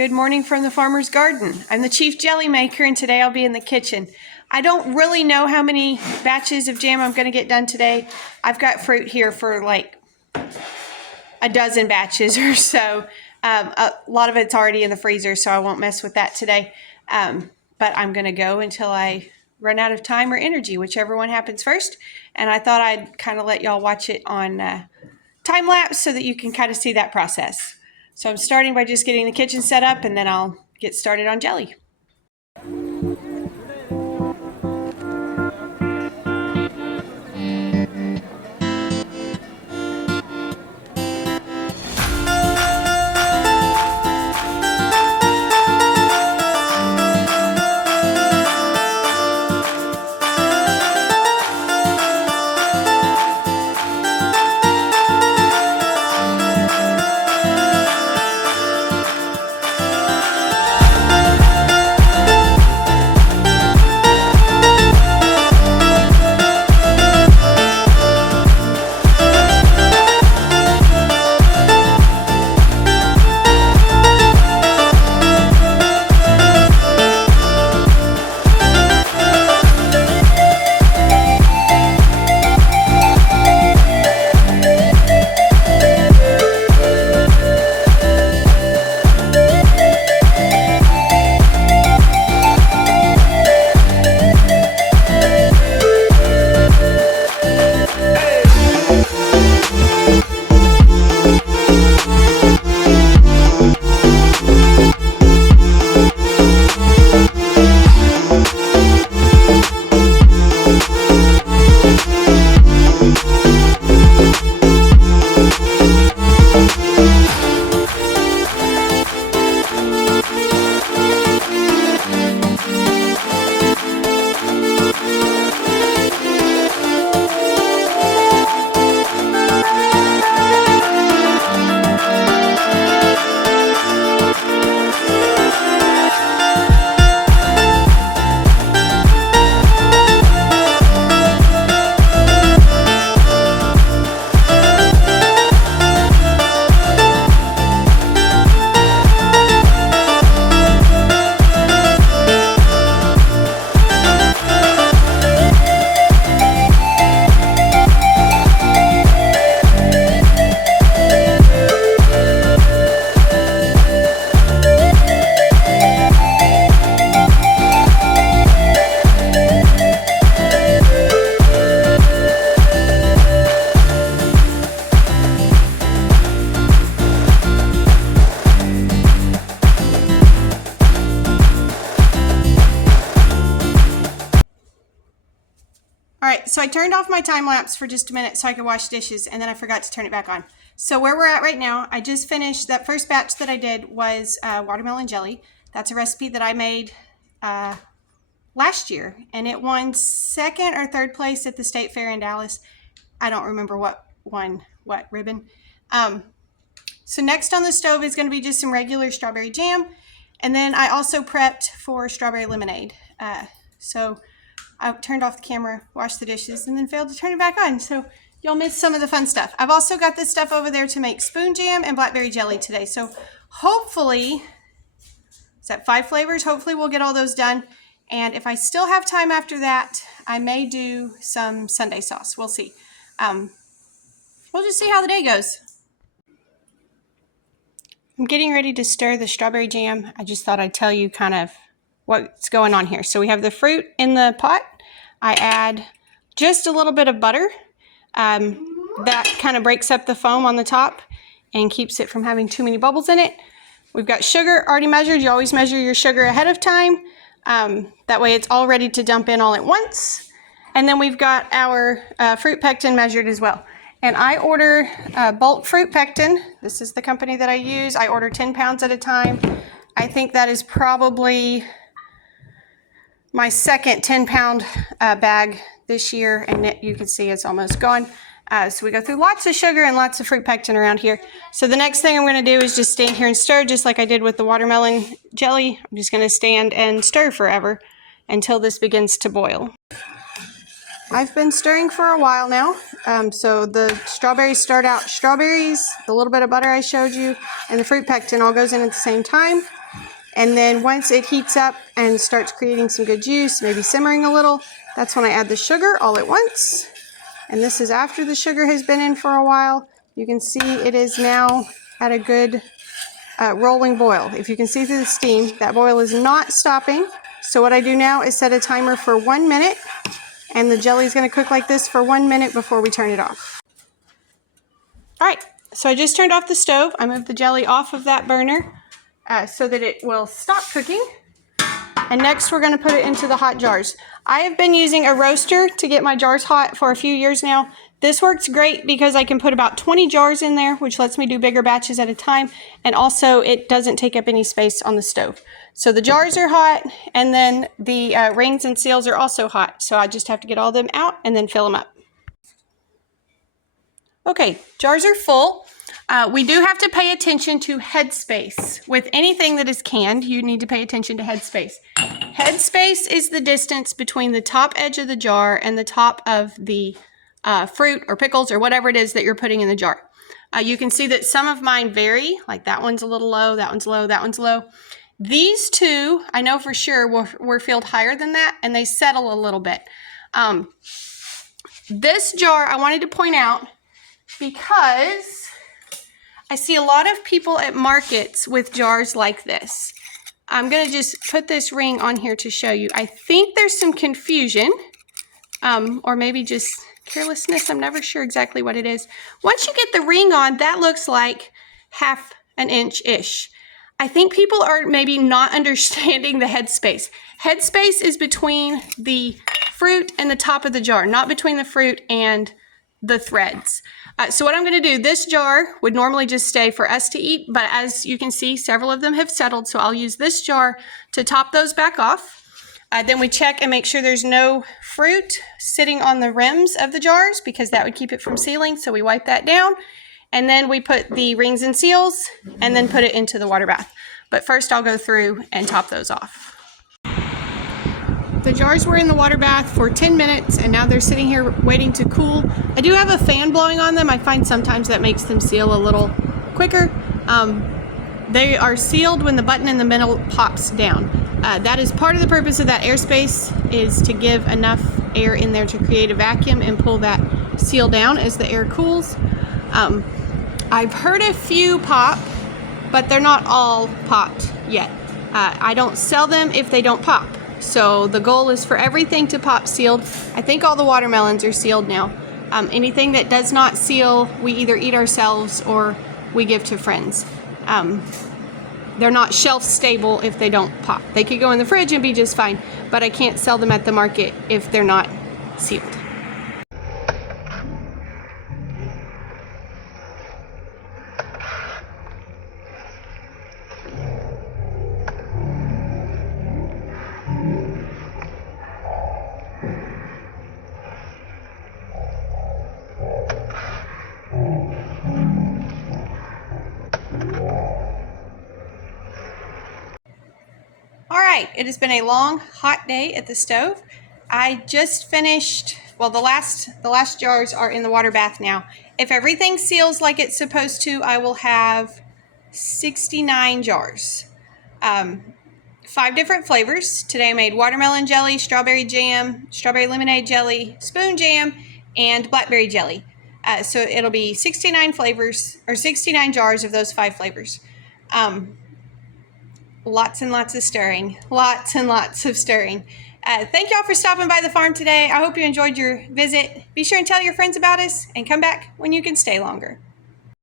Good morning from the farmer's garden. I'm the chief jelly maker and today I'll be in the kitchen. I don't really know how many batches of jam I'm going to get done today. I've got fruit here for like a dozen batches or so. A lot of it's already in the freezer, so I won't mess with that today. But I'm going to go until I run out of time or energy, whichever one happens first. And I thought I'd kind of let y'all watch it on time lapse so that you can kind of see that process. So I'm starting by just getting the kitchen set up and then I'll get started on jelly. All right, so I turned off my time lapse for just a minute so I could wash dishes, and then I forgot to turn it back on. So where we're at right now, I just finished, that first batch that I did was watermelon jelly. That's a recipe that I made last year, and it won second or third place at the state fair in Dallas. I don't remember what ribbon. So next on the stove is going to be just some regular strawberry jam, and then I also prepped for strawberry lemonade. So I turned off the camera, washed the dishes, and then failed to turn it back on. So you'll miss some of the fun stuff. I've also got this stuff over there to make spoon jam and blackberry jelly today. So hopefully, is that 5 flavors? Hopefully we'll get all those done. And if I still have time after that, I may do some sundae sauce. We'll see. We'll just see how the day goes. I'm getting ready to stir the strawberry jam. I just thought I'd tell you kind of what's going on here. So we have the fruit in the pot. I add just a little bit of butter. That kind of breaks up the foam on the top and keeps it from having too many bubbles in it. We've got sugar already measured. You always measure your sugar ahead of time. That way it's all ready to dump in all at once. And then we've got our fruit pectin measured as well. And I order bulk fruit pectin. This is the company that I use. I order 10 pounds at a time. I think that is probably my second 10-pound bag this year, and you can see it's almost gone. So we go through lots of sugar and lots of fruit pectin around here. So the next thing I'm going to do is just stand here and stir, just like I did with the watermelon jelly. I'm just going to stand and stir forever until this begins to boil. I've been stirring for a while now. So the strawberries start out strawberries, the little bit of butter I showed you, and the fruit pectin all goes in at the same time. And then once it heats up and starts creating some good juice, maybe simmering a little, that's when I add the sugar all at once. And this is after the sugar has been in for a while. You can see it is now at a good rolling boil. If you can see through the steam, that boil is not stopping. So what I do now is set a timer for 1 minute, and the jelly is going to cook like this for 1 minute before we turn it off. All right, so I just turned off the stove. I moved the jelly off of that burner so that it will stop cooking. And next we're going to put it into the hot jars. I have been using a roaster to get my jars hot for a few years now. This works great because I can put about 20 jars in there, which lets me do bigger batches at a time. And also it doesn't take up any space on the stove. So the jars are hot, and then the rings and seals are also hot. So I just have to get all of them out and then fill them up. Okay, jars are full. We do have to pay attention to headspace. With anything that is canned, you need to pay attention to headspace. Headspace is the distance between the top edge of the jar and the top of the fruit or pickles or whatever it is that you're putting in the jar. You can see that some of mine vary, like that one's a little low, that one's low, that one's low. These two, I know for sure, were filled higher than that, and they settle a little bit. This jar I wanted to point out because I see a lot of people at markets with jars like this. I'm going to just put this ring on here to show you. I think there's some confusion, or maybe just carelessness. I'm never sure exactly what it is. Once you get the ring on, that looks like 1/2 inch-ish. I think people are maybe not understanding the headspace. Headspace is between the fruit and the top of the jar, not between the fruit and the threads. So what I'm going to do, this jar would normally just stay for us to eat, but as you can see, several of them have settled, so I'll use this jar to top those back off. Then we check and make sure there's no fruit sitting on the rims of the jars, because that would keep it from sealing, so we wipe that down. And then we put the rings and seals and then put it into the water bath. But first I'll go through and top those off. The jars were in the water bath for 10 minutes and now they're sitting here waiting to cool. I do have a fan blowing on them. I find sometimes that makes them seal a little quicker. They are sealed when the button in the middle pops down. That is part of the purpose of that airspace, is to give enough air in there to create a vacuum and pull that seal down as the air cools. I've heard a few pop, but they're not all popped yet. I don't sell them if they don't pop. So the goal is for everything to pop sealed. I think all the watermelons are sealed now. Anything that does not seal, we either eat ourselves or we give to friends. They're not shelf stable if they don't pop. They could go in the fridge and be just fine, but I can't sell them at the market if they're not sealed. It has been a long, hot day at the stove. I just finished, well, the last jars are in the water bath now. If everything seals like it's supposed to, I will have 69 jars. 5 different flavors. Today I made watermelon jelly, strawberry jam, strawberry lemonade jelly, spoon jam, and blackberry jelly. So it'll be 69 flavors, or 69 jars of those 5 flavors. Lots and lots of stirring. Lots and lots of stirring. Thank y'all for stopping by the farm today. I hope you enjoyed your visit. Be sure and tell your friends about us and come back when you can stay longer.